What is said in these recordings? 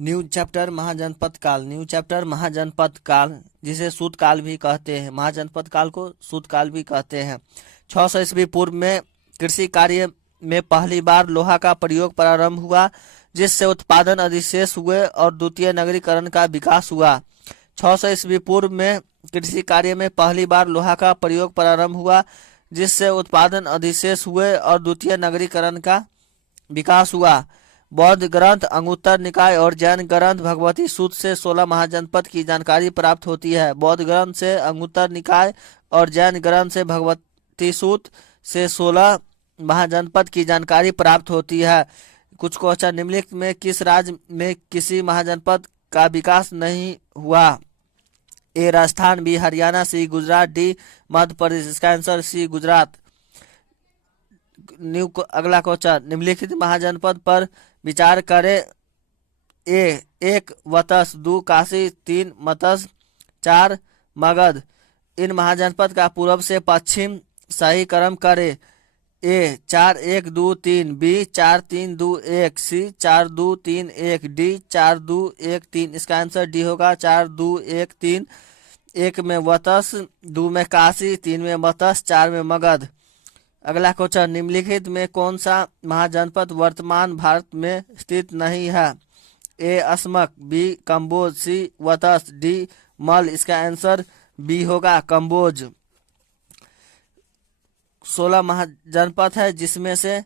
New chapter महाजनपद काल। New chapter महाजनपद काल, जिसे सूत काल भी कहते हैं, महाजनपद काल को सूत काल भी कहते हैं। 600 ईस्वी पूर्व में कृषि कार्य में पहली बार लोहा का प्रयोग प्रारंभ हुआ, जिससे उत्पादन अधिशेष हुए और द्वितीय नगरीकरण का विकास हुआ। 600 ईस्वी पूर्व में कृषि कार्य में पहली बार लोहा का प्रयोग प्रारंभ हुआ, जिससे उत्पादन अधिशेष हुए और द्वितीय नगरीकरण का विकास हुआ। बौद्ध ग्रंथ अंगुत्तर निकाय और जैन ग्रंथ भगवती सूत्र से 16 महाजनपद की जानकारी प्राप्त होती है। बौद्ध ग्रंथ से अंगुत्तर निकाय और जैन ग्रंथ से भगवती सूत्र से 16 महाजनपद की जानकारी प्राप्त होती है। कुछ क्वेश्चन, निम्नलिखित में किस राज्य में किसी महाजनपद का विकास नहीं हुआ? ए राजस्थान, बी हरियाणा, सी गुजरात, डी मध्य प्रदेश। इसका आंसर सी गुजरात। अगला क्वेश्चन, निम्नलिखित महाजनपद पर विचार करें। ए 1 वत्स, 2 काशी, 3 मत्स्य, 4 मगध। इन महाजनपद का पूर्व से पश्चिम सही क्रम करें। ए 4 1 2 3, बी 4 3 2 1, सी 4 2 3 1, डी 4 2 1 3। इसका आंसर डी होगा 4 2 1 3। 1 में वत्स, 2 में काशी, 3 में मत्स्य, 4 में मगध। अगला क्वेश्चन, निम्नलिखित में कौन सा महाजनपद वर्तमान भारत में स्थित नहीं है? ए असमक, बी कम्बोज, सी वत्स, डी मल। इसका आंसर बी होगा कम्बोज। 16 महाजनपद है, जिसमें से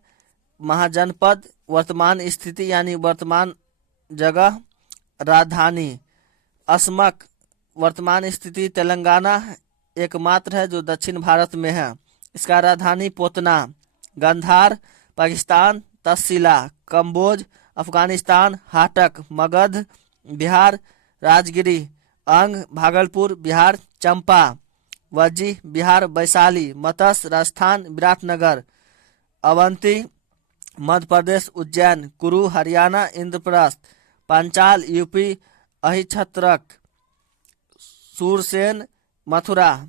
महाजनपद वर्तमान स्थिति यानी वर्तमान जगह राजधानी असमक वर्तमान स्थिति तेलंगाना एकमात्र है जो दक्षिण भारत में है। इसका राजधानी पोतना। गंधार पाकिस्तान, तहसीला कम्बोज अफगानिस्तान, हाटक मगध बिहार, राजगिरी अंग भागलपुर बिहार, चंपा वज्जी बिहार, वैशाली मत्स्य राजस्थान, विराटनगर अवंती मध्य प्रदेश, उज्जैन कुरु हरियाणा, इंद्रप्रस्थ पांचाल यूपी, अहिछत्रक सूरसेन मथुरा,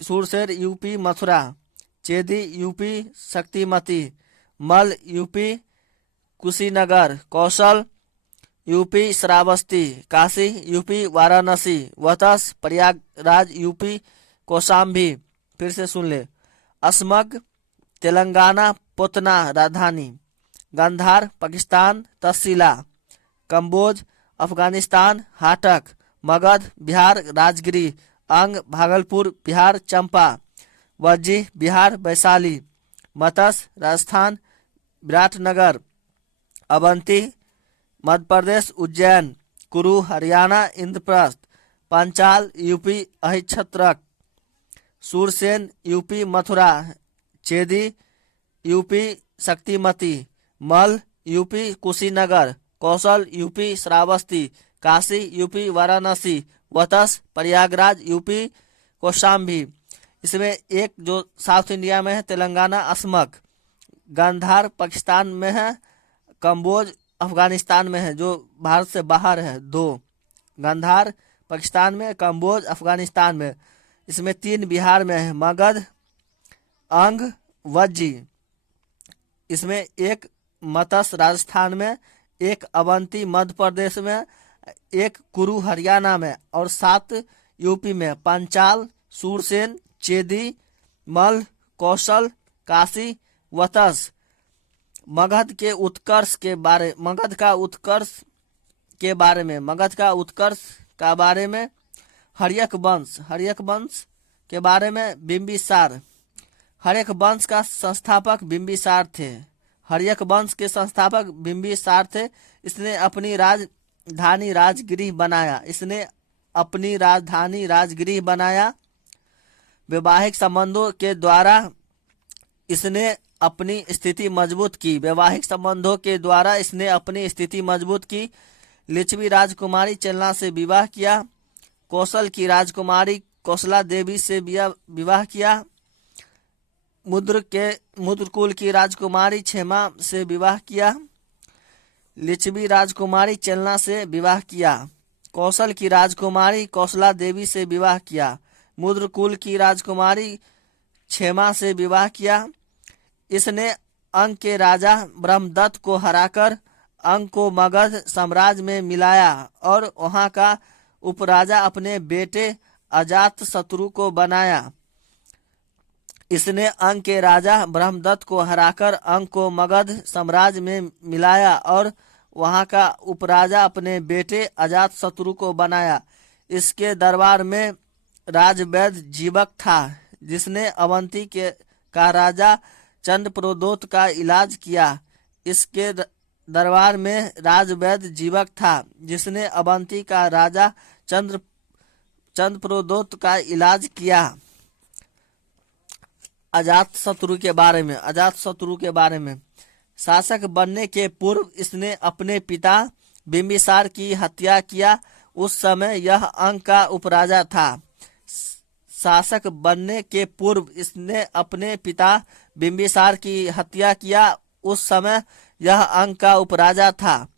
सूरसेन यूपी मथुरा, चेदी यूपी, शक्तिमती मल यूपी, कुशीनगर, कौशल यूपी, श्रावस्ती, काशी यूपी, वाराणसी, वत्स प्रयागराज यूपी, कौशाम्बी। फिर से सुन ले। असमक तेलंगाना, पोतना राजधानी, गंधार पाकिस्तान, तहसीला कम्बोज अफगानिस्तान, हाटक मगध बिहार, राजगिरी अंग भागलपुर बिहार, चंपा वज्जी बिहार, वैशाली मत्स्य राजस्थान, विराटनगर अवंती मध्य प्रदेश, उज्जैन कुरु हरियाणा, इंद्रप्रस्थ पांचाल यूपी, अहिछत्रक सूरसेन यूपी, मथुरा चेदी यूपी, शक्तिमती मल यूपी, कुशीनगर कौशल यूपी, श्रावस्ती काशी यूपी, वाराणसी वत्स प्रयागराज यूपी, कौशाम्बी। इसमें एक जो साउथ इंडिया में है तेलंगाना असमक, गांधार पाकिस्तान में है, कम्बोज अफगानिस्तान में है जो भारत से बाहर है। 2 गांधार पाकिस्तान में, कम्बोज अफगानिस्तान में। इसमें 3 बिहार में है, मगध अंग वज्जी। इसमें 1 मत्स्य राजस्थान में, 1 अवंती मध्य प्रदेश में, 1 कुरु हरियाणा में और 7 यूपी में। पंचाल, सूरसेन, चेदी मल, कौशल, काशी, वत्स। मगध के उत्कर्ष के बारे मगध का उत्कर्ष का बारे में हर्यक वंश के बारे में बिंबिसार। हर्यक वंश का संस्थापक बिंबिसार थे। हर्यक वंश के संस्थापक बिंबिसार थे। इसने अपनी राजधानी राजगिरी बनाया। वैवाहिक संबंधों के द्वारा इसने अपनी स्थिति मजबूत की। लिच्छवी राजकुमारी चलना से विवाह किया। कौशल की राजकुमारी कौशला देवी से विवाह किया। मुद्रकुल की राजकुमारी क्षेमा से विवाह किया। लिच्छवी राजकुमारी चलना से विवाह किया। कौशल की राजकुमारी कौशला देवी से विवाह किया। मुद्रकुल की राजकुमारी क्षेमा से विवाह किया। इसने अंग के राजा ब्रह्मदत्त को हराकर अंग को मगध साम्राज्य में मिलाया और वहां का उपराजा अपने बेटे अजात शत्रु को बनाया। इसने अंग के राजा ब्रह्मदत्त को हराकर अंग को मगध साम्राज्य में मिलाया और वहां का उपराजा अपने बेटे अजात शत्रु को बनाया। इसके दरबार में राजवैद्य जीवक था, जिसने अवंती का राजा चंद्रप्रदोत का इलाज किया। इसके दरबार में राजवैद्य जीवक था, जिसने अवंती का राजा चंद्रप्रदोत का इलाज किया। अजातशत्रु के बारे में शासक बनने के पूर्व इसने अपने पिता बिंबिसार की हत्या किया। उस समय यह अंग का उपराजा था। शासक बनने के पूर्व इसने अपने पिता बिंबिसार की हत्या किया। उस समय यह अंग का उपराजा था।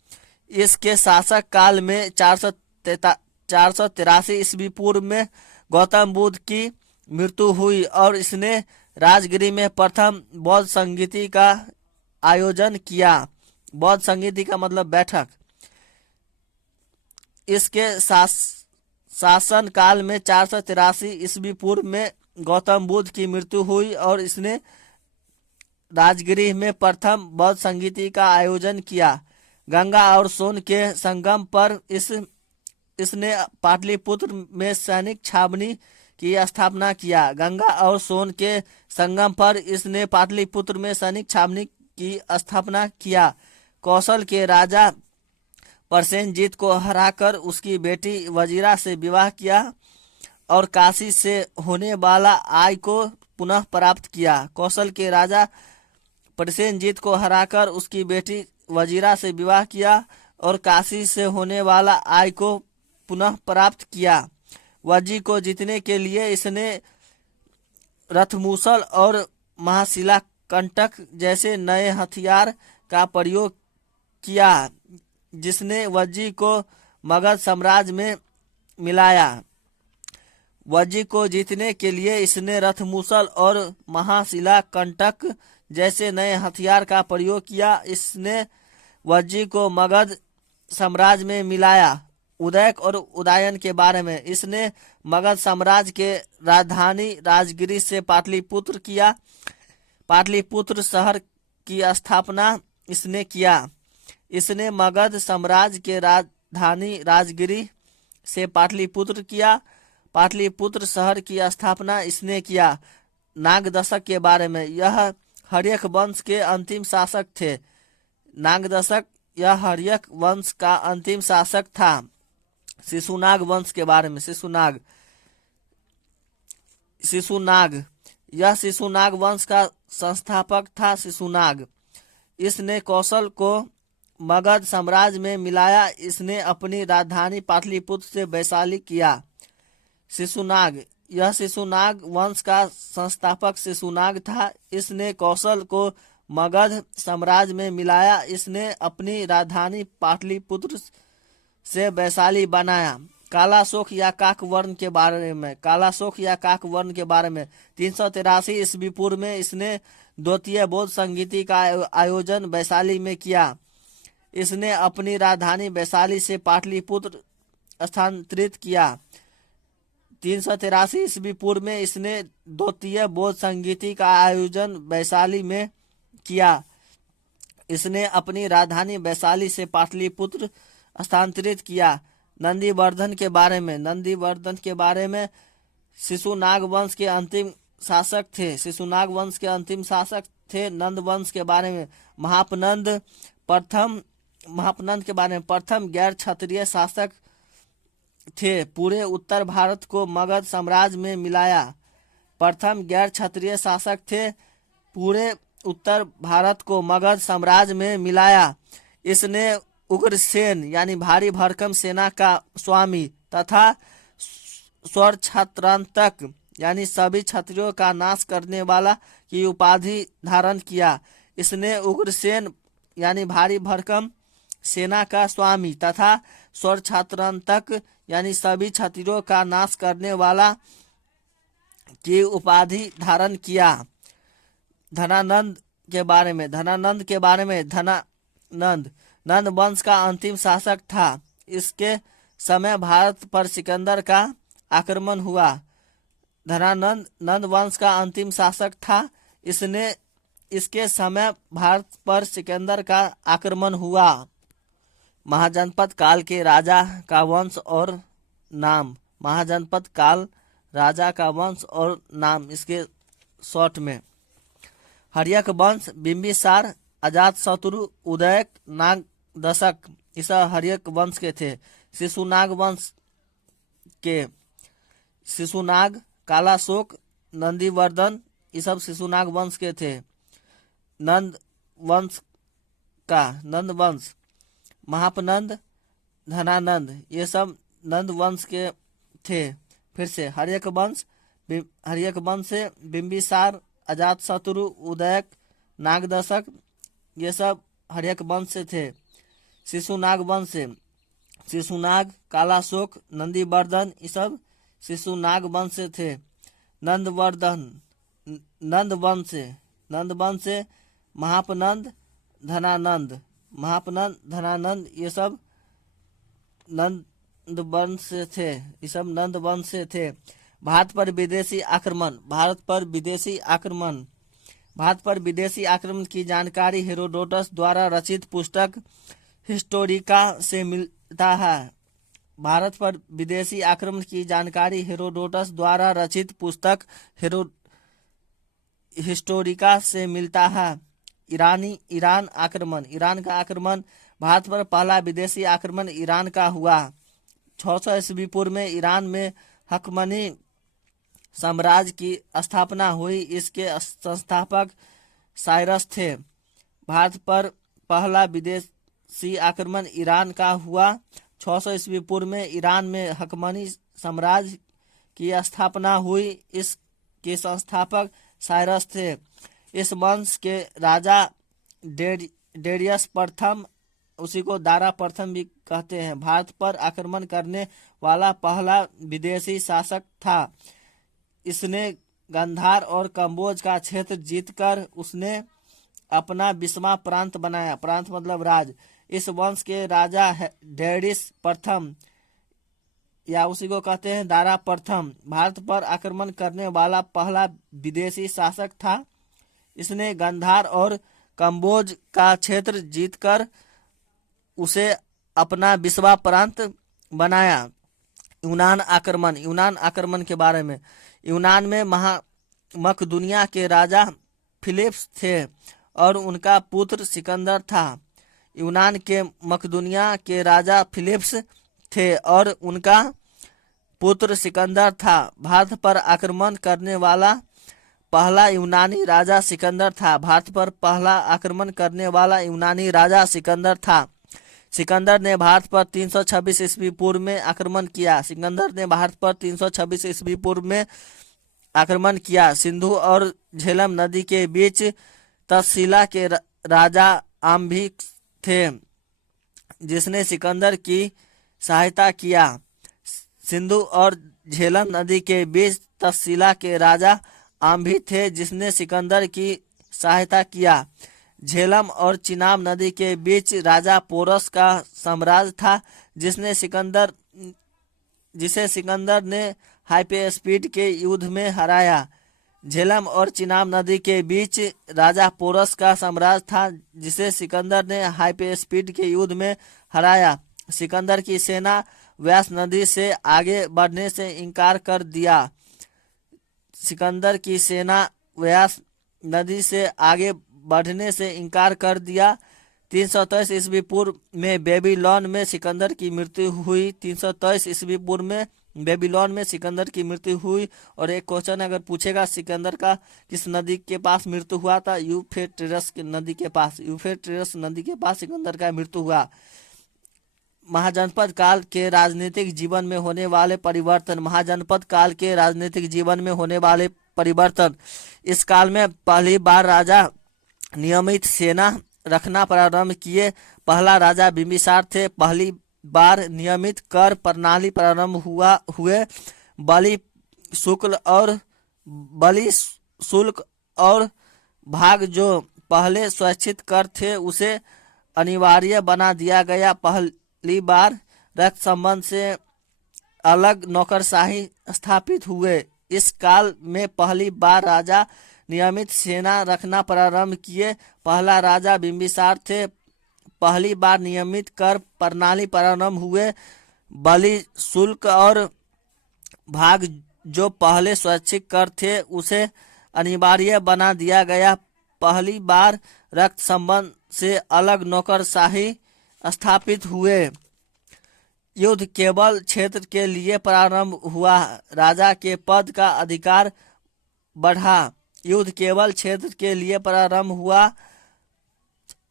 इसके शासक काल में 483 ईस्वी पूर्व में गौतम बुद्ध की मृत्यु हुई और इसने राजगिरी में प्रथम बौद्ध संगीति का आयोजन किया। बौद्ध संगीति का मतलब बैठक। इसके शासन काल में 483 ईस्वी पूर्व में गौतम बुद्ध की मृत्यु हुई और इसने राजगिरी में प्रथम बौद्ध संगीति का आयोजन किया। गंगा और सोन के संगम पर इसने पाटलिपुत्र में सैनिक छावनी की स्थापना किया। गंगा और सोन के संगम पर इसने पाटलिपुत्र में सैनिक छावनी की स्थापना किया। कौशल के राजा प्रसेनजीत को हराकर उसकी बेटी वजीरा से विवाह किया और काशी से होने वाला आय को पुनः प्राप्त किया। कौशल के राजा प्रसेनजीत को हराकर उसकी बेटी वजीरा से विवाह किया और काशी से होने वाला आय को पुनः प्राप्त किया। वज्जी को जीतने के लिए इसने रथमूसल और महाशिला कंटक जैसे नए हथियार का प्रयोग किया, जिसने वज्जी को मगध साम्राज्य में मिलाया। वज्जी को जीतने के लिए इसने रथमूसल और महाशिला कंटक जैसे नए हथियार का प्रयोग किया। इसने वज्जी को मगध साम्राज्य में मिलाया। उदयक और उदयन के बारे में इसने मगध साम्राज्य के राजधानी राजगिरी से पाटलिपुत्र किया। पाटलिपुत्र शहर की स्थापना इसने किया। इसने मगध साम्राज्य के राजधानी राजगिरी से पाटलिपुत्र किया। पाटलिपुत्र शहर की स्थापना इसने किया। नागदशक के बारे में यह हर्यक वंश के अंतिम शासक थे। नागदशक यह हर्यक वंश का अंतिम शासक था। शिशुनाग वंश के बारे में शिशुनाग यह शिशुनाग वंश का संस्थापक था। शिशुनाग इसने कौशल को मगध साम्राज्य में मिलाया। इसने अपनी राजधानी पाटलिपुत्र से वैशाली किया। शिशुनाग यह शिशुनाग वंश का संस्थापक शिशुनाग था। इसने कौशल को मगध साम्राज्य में मिलाया। इसने अपनी राजधानी पाटलिपुत्र से वैशाली बनाया। कालाशोक या काक वर्ण के बारे में 383 ईस्वी पूर्व में इसने द्वितीय बौद्ध संगीति का आयोजन वैशाली में किया। इसने अपनी राजधानी वैशाली से पाटलिपुत्र स्थानांतरित किया। 383 ईस्वी पूर्व में इसने द्वितीय बौद्ध संगीति का आयोजन वैशाली में किया। इसने अपनी राजधानी वैशाली से पाटलिपुत्र स्थानांतरित किया। नंदीवर्धन के बारे में शिशुनाग वंश के अंतिम शासक थे। नंद वंश के बारे में महापनंद के बारे में प्रथम गैर क्षत्रिय शासक थे। पूरे उत्तर भारत को मगध साम्राज्य में मिलाया। प्रथम गैर क्षत्रिय शासक थे। पूरे उत्तर भारत को मगध साम्राज्य में मिलाया। इसने उग्रसेन यानी भारी भरकम सेना का स्वामी तथा स्वरछत्रांतक यानी सभी क्षत्रियों का नाश करने वाला की उपाधि धारण किया। इसने उग्रसेन यानी भारी भरकम सेना का स्वामी तथा स्वरछत्रांतक यानी सभी क्षत्रियों का नाश करने वाला की उपाधि धारण किया। धनानंद नंद वंश का अंतिम शासक था। इसके समय भारत पर सिकंदर का आक्रमण हुआ। धनानंद नंद वंश का अंतिम शासक था। इसके समय भारत पर सिकंदर का आक्रमण हुआ। महाजनपद काल के राजा का वंश और नाम। महाजनपद काल राजा का वंश और नाम इसके शॉर्ट में। हर्यक वंश, बिंबिसार, अजातशत्रु, उदयक, नाग दशक, ये सब हर्यक वंश के थे। शिशुनाग वंश के शिशुनाग, कालाशोक, नंदीवर्धन, ये सब शिशुनाग वंश के थे। नंद वंश, महापनंद, धनानंद, ये सब नंद वंश के थे। फिर से हर्यक वंश से बिंबिसार, अजातशत्रु, उदयक, नागदशक, ये सब हर्यक वंश से थे। शिशुनाग वंश से शिशुनाग, कालाशोक, नंदीवर्धन, ये सब शिशुनाग वंश से थे। नंद वंश से महापनंद, धनानंद, ये सब नंद वंश से थे। ये सब नंद वंश से थे। भारत पर विदेशी आक्रमण की जानकारी हेरोडोटस द्वारा रचित पुस्तक हिस्टोरिका से मिलता है। भारत पर विदेशी आक्रमण की जानकारी हेरोडोटस द्वारा रचित पुस्तक हिस्टोरिका से मिलता है। ईरान का आक्रमण। भारत पर पहला विदेशी आक्रमण ईरान का हुआ। 600 ईस्वी पूर्व में ईरान में हकमनी साम्राज्य की स्थापना हुई। इसके संस्थापक साइरस थे। भारत पर पहला विदेशी आक्रमण ईरान का हुआ। 600 ईस्वी पूर्व में ईरान में हकमनी साम्राज्य की स्थापना हुई। इसके संस्थापक साइरस थे। इस वंश के राजा डेरियस प्रथम, उसी को दारा प्रथम भी कहते हैं, भारत पर आक्रमण करने वाला पहला विदेशी शासक था। इसने गांधार और कंबोज का क्षेत्र जीतकर उसने अपना 20वां प्रांत बनाया। प्रांत मतलब राज। इस वंश के राजा डेरियस प्रथम, या उसी को कहते हैं दारा प्रथम, भारत पर आक्रमण करने वाला पहला विदेशी शासक था। इसने गांधार और कंबोज का क्षेत्र जीतकर उसे अपना 20वां प्रांत बनाया। यूनान आक्रमण के बारे में। यूनान में मकदुनिया के राजा फिलिप्स थे और उनका पुत्र सिकंदर था। यूनान के मकदुनिया के राजा फिलिप्स थे और उनका पुत्र सिकंदर था। भारत पर आक्रमण करने वाला पहला यूनानी राजा सिकंदर था। भारत पर पहला आक्रमण करने वाला यूनानी राजा सिकंदर था। सिकंदर ने भारत पर 326 ईस्वी पूर्व में आक्रमण किया। सिंधु और झेलम नदी के बीच तक्षशिला के राजा आम्भिक थे, जिसने सिकंदर की सहायता किया। सिंधु और झेलम नदी के बीच तक्षशिला के राजा आम्भी थे, जिसने सिकंदर की सहायता किया। झेलम और चिनाब नदी के बीच राजा पोरस का साम्राज्य था, जिसे सिकंदर ने हाइपेस्पीड के युद्ध में हराया। झेलम और चिनाब नदी के बीच राजा पोरस का साम्राज्य था, जिसे सिकंदर ने हाइपेस्पीड के युद्ध में हराया। सिकंदर की सेना व्यास नदी से आगे बढ़ने से इनकार कर दिया। 323 ईस्वी पूर्व में बेबीलोन में सिकंदर की मृत्यु हुई। 323 ईस्वी पूर्व में बेबीलोन में सिकंदर की मृत्यु हुई। और एक क्वेश्चन अगर पूछेगा सिकंदर का किस नदी के पास मृत्यु हुआ था? यूफ्रेटिस नदी के पास सिकंदर का मृत्यु हुआ। महाजनपद काल के राजनीतिक जीवन में होने वाले परिवर्तन। इस काल में पहली बार राजा नियमित सेना रखना प्रारंभ किए। पहला राजा बिंबिसार थे। पहली बार नियमित कर प्रणाली प्रारंभ हुए। बलि शुल्क और भाग जो पहले स्वैच्छिक कर थे उसे अनिवार्य बना दिया गया। पहली बार रक्त संबंध से अलग नौकरशाही स्थापित हुए। इस काल में पहली बार राजा नियमित सेना रखना प्रारंभ किए। पहला राजा बिंबिसार थे। पहली बार नियमित कर प्रणाली प्रारंभ हुए। बलि, शुल्क और भाग जो पहले स्वैच्छिक कर थे उसे अनिवार्य बना दिया गया। पहली बार रक्त संबंध से अलग नौकरशाही स्थापित हुए। युद्ध केवल क्षेत्र के लिए प्रारंभ हुआ। राजा के पद का अधिकार बढ़ा। युद्ध केवल क्षेत्र के लिए प्रारंभ हुआ।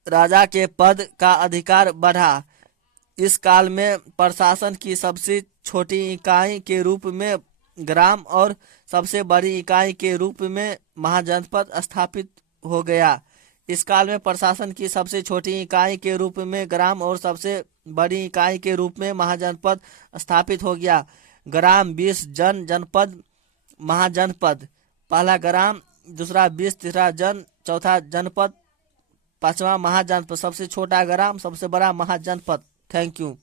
राजा के पद का अधिकार बढ़ा। इस काल में प्रशासन की सबसे छोटी इकाई के रूप में ग्राम और सबसे बड़ी इकाई के रूप में महाजनपद स्थापित हो गया। इस काल में प्रशासन की सबसे छोटी इकाई के रूप में ग्राम और सबसे बड़ी इकाई के रूप में महाजनपद स्थापित हो गया। ग्राम 20 जनपद महाजनपद। पहला ग्राम, दूसरा 20, तीसरा चौथा जनपद, पांचवा महाजनपद। सबसे छोटा ग्राम, सबसे बड़ा महाजनपद। Thank you.